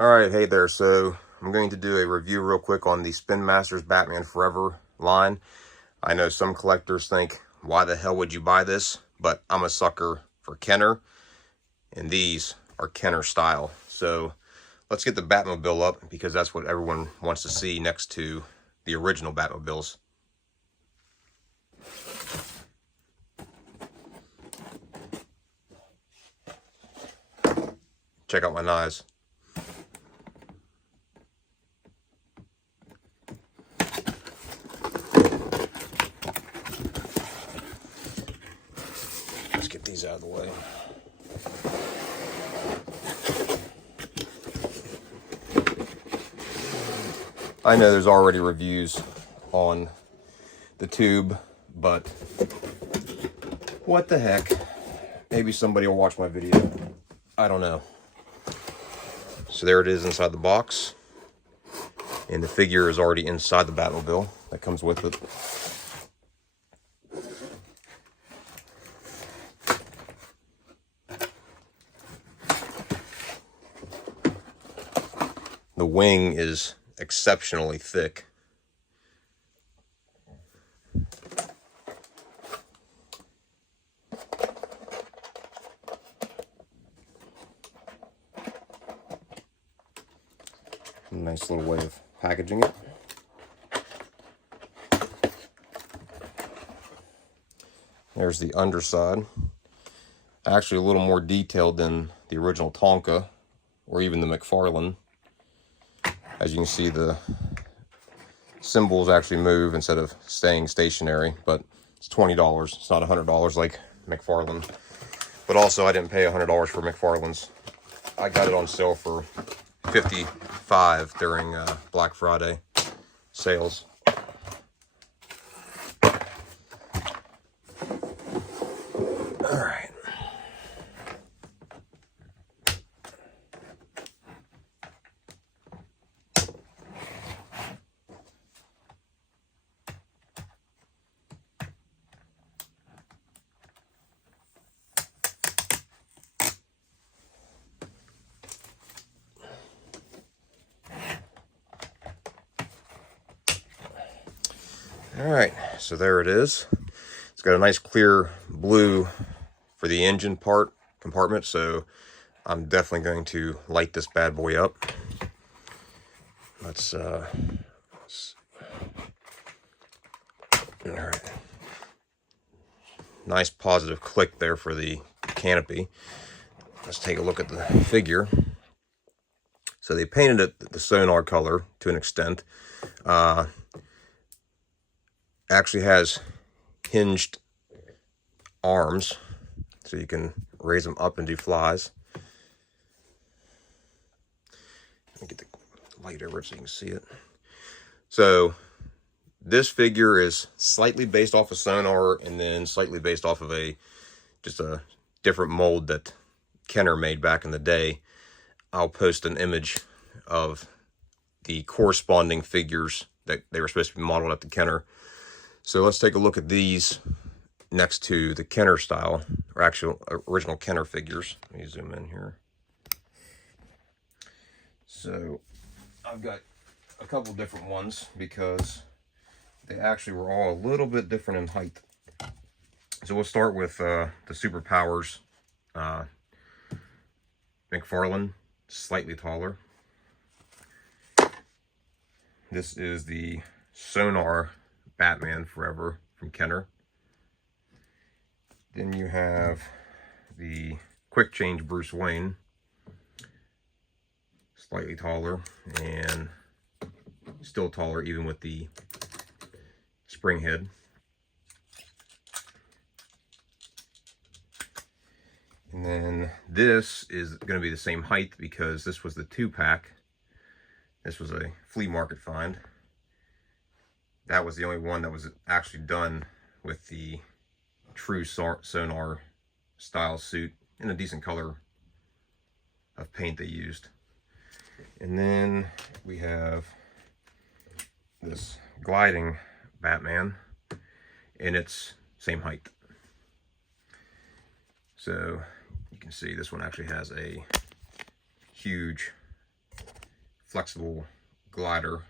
Alright, hey there. So I'm going to do a review real quick on the Spin Masters Batman Forever line. I know some collectors think, why the hell would you buy this? But I'm a sucker for Kenner, and these are Kenner style. So let's get the Batmobile up, because that's what everyone wants to see next to the original Batmobiles. Check out my knives. Let's get these out of the way. I know there's already reviews on the tube, but what the heck? Maybe somebody will watch my video. I don't know. So there it is inside the box. And the figure is already inside the Batmobile that comes with it. The wing is exceptionally thick. Nice little way of packaging it. There's the underside. Actually a little more detailed than the original Tonka or even the McFarlane. As you can see, the symbols actually move instead of staying stationary, but it's $20. It's not $100 like McFarlane. But also, I didn't pay $100 for McFarlane's. I got it on sale for $55 during Black Friday sales. All right. Alright, so there it is. It's got a nice clear blue for the engine compartment, so I'm definitely going to light this bad boy up. Let's alright. Nice positive click there for the canopy. Let's take a look at the figure. So they painted it the sonar color to an extent. Actually has hinged arms, so you can raise them up and do flies. Let me get the light over it so you can see it. So this figure is slightly based off of sonar, and then slightly based off of just a different mold that Kenner made back in the day. I'll post an image of the corresponding figures that they were supposed to be modeled after Kenner. So let's take a look at these next to the Kenner style, or actual original Kenner figures. Let me zoom in here. So I've got a couple different ones because they actually were all a little bit different in height. So we'll start with the Superpowers McFarlane, slightly taller. This is the Sonar Batman Forever from Kenner. Then you have the Quick Change Bruce Wayne, slightly taller, and still taller even with the spring head. And then this is going to be the same height because this was the 2-pack. This was a flea market find. That was the only one that was actually done with the true sonar style suit in a decent color of paint they used. And then we have this gliding Batman, and it's same height. So you can see this one actually has a huge flexible glider.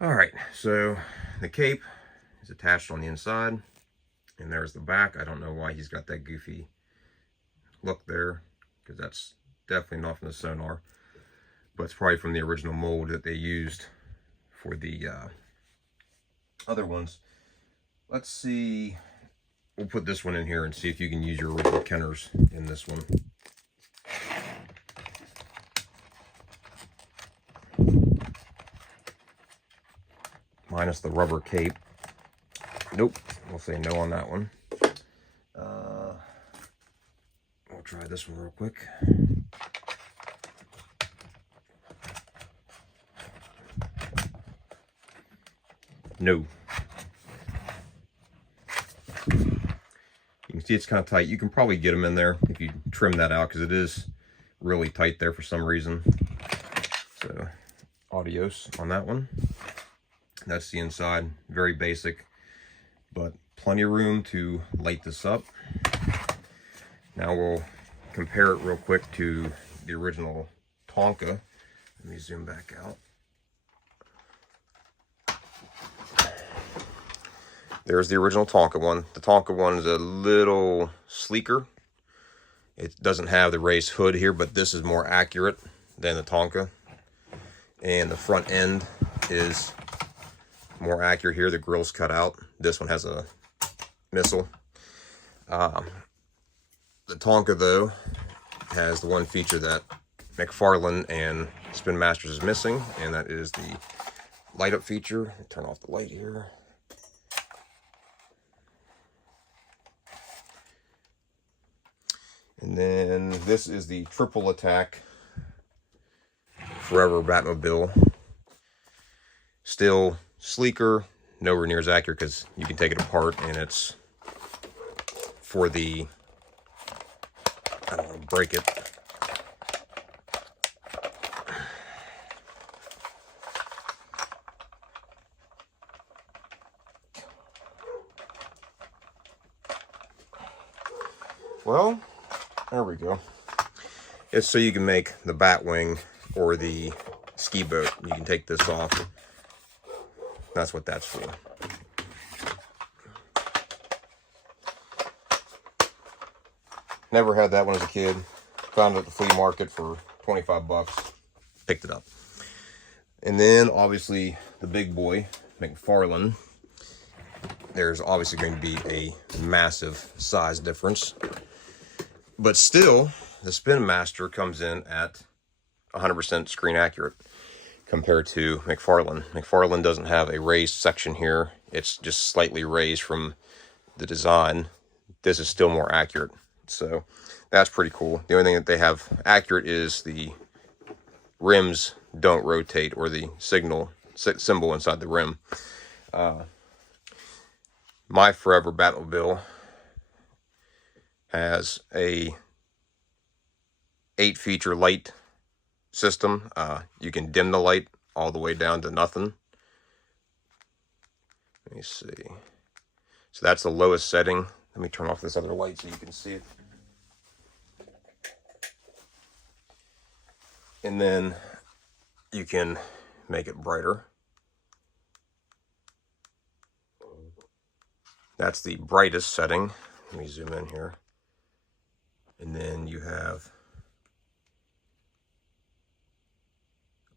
All right, so the cape is attached on the inside, and there's the back. I don't know why he's got that goofy look there, because that's definitely not from the Sonar, but it's probably from the original mold that they used for the other ones. Let's see, we'll put this one in here and see if you can use your original Kenners in this one. Minus the rubber cape. Nope, we'll say no on that one. We'll try this one real quick. No. You can see it's kind of tight. You can probably get them in there if you trim that out, because it is really tight there for some reason. So, adios on that one. That's the inside. Very basic, but plenty of room to light this up. Now we'll compare it real quick to the original Tonka. Let me zoom back out. There's the original Tonka one. The Tonka one is a little sleeker. It doesn't have the raised hood here, but this is more accurate than the Tonka. And the front end is more accurate here. The grill's cut out. This one has a missile. The Tonka, though, has the one feature that McFarlane and Spin Masters is missing, and that is the light up feature. Turn off the light here. And then this is the triple attack Forever Batmobile. Still sleeker, nowhere near as accurate, because you can take it apart and it's for the, I don't want to break it. Well, there we go. It's so you can make the Batwing or the ski boat. You can take this off. That's what that's for. Never had that one as a kid. Found it at the flea market for 25 bucks. Picked it up. And then obviously the big boy, McFarlane. There's obviously going to be a massive size difference. But still, the Spin Master comes in at 100% screen accurate compared to McFarlane. McFarlane doesn't have a raised section here. It's just slightly raised from the design. This is still more accurate. So that's pretty cool. The only thing that they have accurate is the rims don't rotate, or the symbol inside the rim. My Forever Batmobile has a 8-feature light system. You can dim the light all the way down to nothing. Let me see. So that's the lowest setting. Let me turn off this other light so you can see it. And then you can make it brighter. That's the brightest setting. Let me zoom in here. And then you have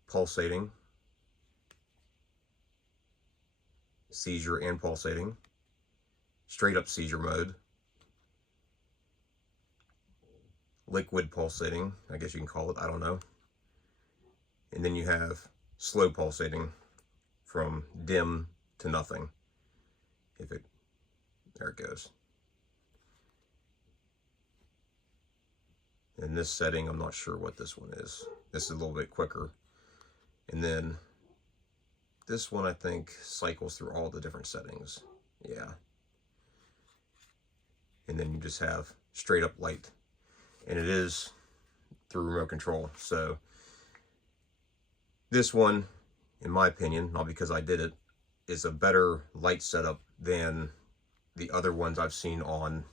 pulsating, seizure and pulsating, straight up seizure mode, liquid pulsating, I guess you can call it, I don't know. And then you have slow pulsating from dim to nothing. There it goes. In this setting, I'm not sure what this one is. This is a little bit quicker. And then this one, I think, cycles through all the different settings. Yeah. And then you just have straight up light. And it is through remote control. So this one, in my opinion, not because I did it, is a better light setup than the other ones I've seen on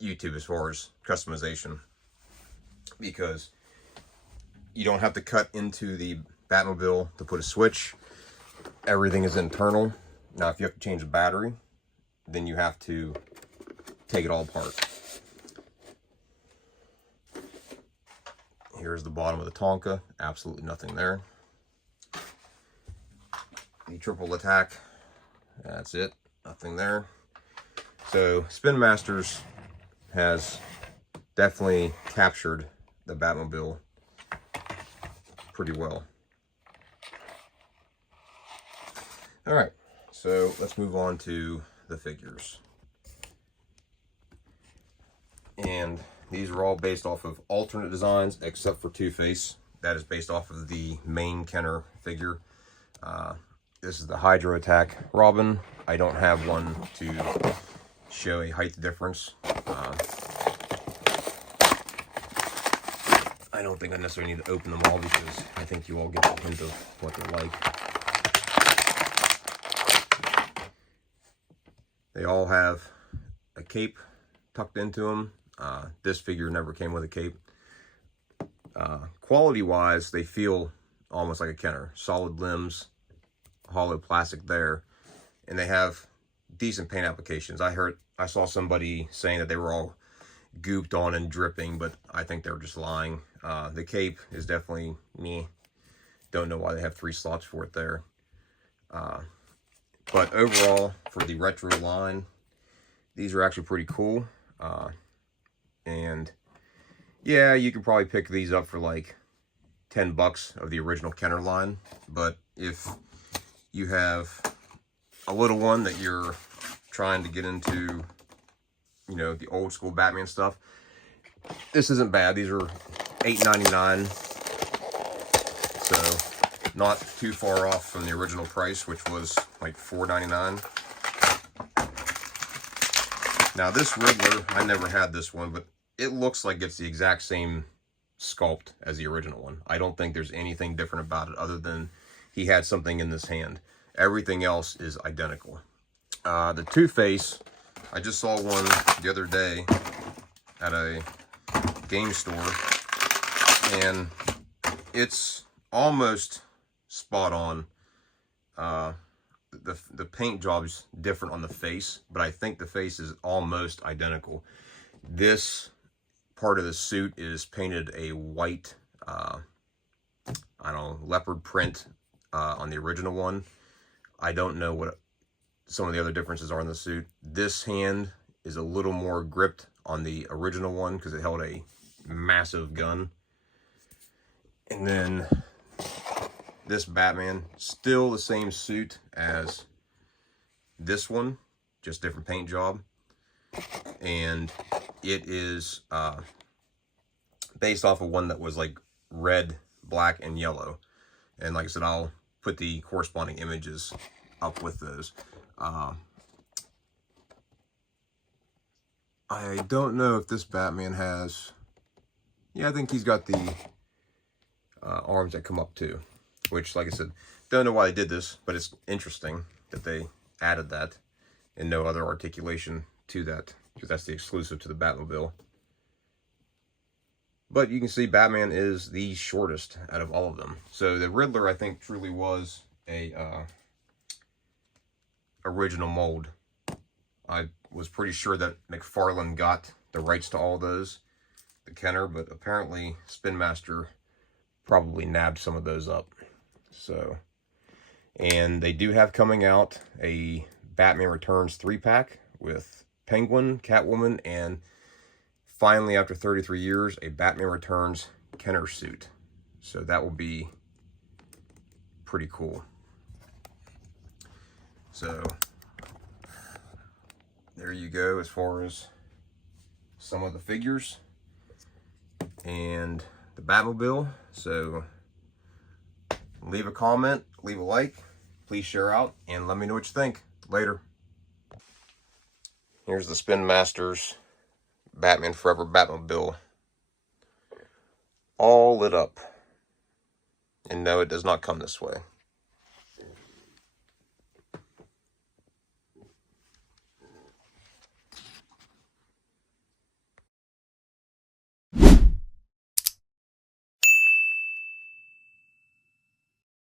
YouTube as far as customization, because You don't have to cut into the Batmobile to put a switch. Everything is internal. Now, if you have to change the battery, then you have to take it all apart. Here's the bottom of the Tonka. Absolutely nothing there. The triple attack. That's it. Nothing there. So Spin Masters has definitely captured the Batmobile pretty well. All right, so let's move on to the figures. And these are all based off of alternate designs, except for Two-Face. That is based off of the main Kenner figure. This is the Hydro Attack Robin. I don't have one to show a height difference. I don't think I necessarily need to open them all because I think you all get the hint of what they're like. They all have a cape tucked into them. This figure never came with a cape. Quality-wise, they feel almost like a Kenner. Solid limbs, hollow plastic there, and they have decent paint applications. I saw somebody saying that they were all gooped on and dripping, but I think they were just lying. The cape is definitely meh. Don't know why they have 3 slots for it there. But overall, for the retro line, these are actually pretty cool. And yeah, you could probably pick these up for like $10 of the original Kenner line. But if you have a little one that you're trying to get into, you know, the old school Batman stuff, this isn't bad. These are $8.99, so not too far off from the original price, which was like $4.99. Now this Riddler, I never had this one, but it looks like it's the exact same sculpt as the original one. I don't think there's anything different about it other than he had something in this hand. Everything else is identical. The Two-Face, I just saw one the other day at a game store, and it's almost spot on. The paint job's different on the face, but I think the face is almost identical. This part of the suit is painted a white, I don't know, leopard print on the original one. I don't know what some of the other differences are in the suit. This hand is a little more gripped on the original one because it held a massive gun. And then this Batman, still the same suit as this one, just different paint job. And it is based off of one that was like red, black, and yellow. And like I said, I'll put the corresponding images up with those. I don't know if this Batman has... Yeah, I think he's got the arms that come up too. Which, like I said, don't know why they did this, but it's interesting that they added that and no other articulation to that, because that's the exclusive to the Batmobile. But you can see Batman is the shortest out of all of them. So the Riddler, I think, truly was a original mold. I was pretty sure that McFarlane got the rights to all those, the Kenner, but apparently Spin Master probably nabbed some of those up. So, and they do have coming out a Batman Returns 3-pack with Penguin, Catwoman, and finally, after 33 years, a Batman Returns Kenner suit. So that will be pretty cool. So there you go as far as some of the figures and the Batmobile. So leave a comment, leave a like, please share out, and let me know what you think. Later. Here's the Spin Masters Batman Forever Batmobile. All lit up. And no, it does not come this way.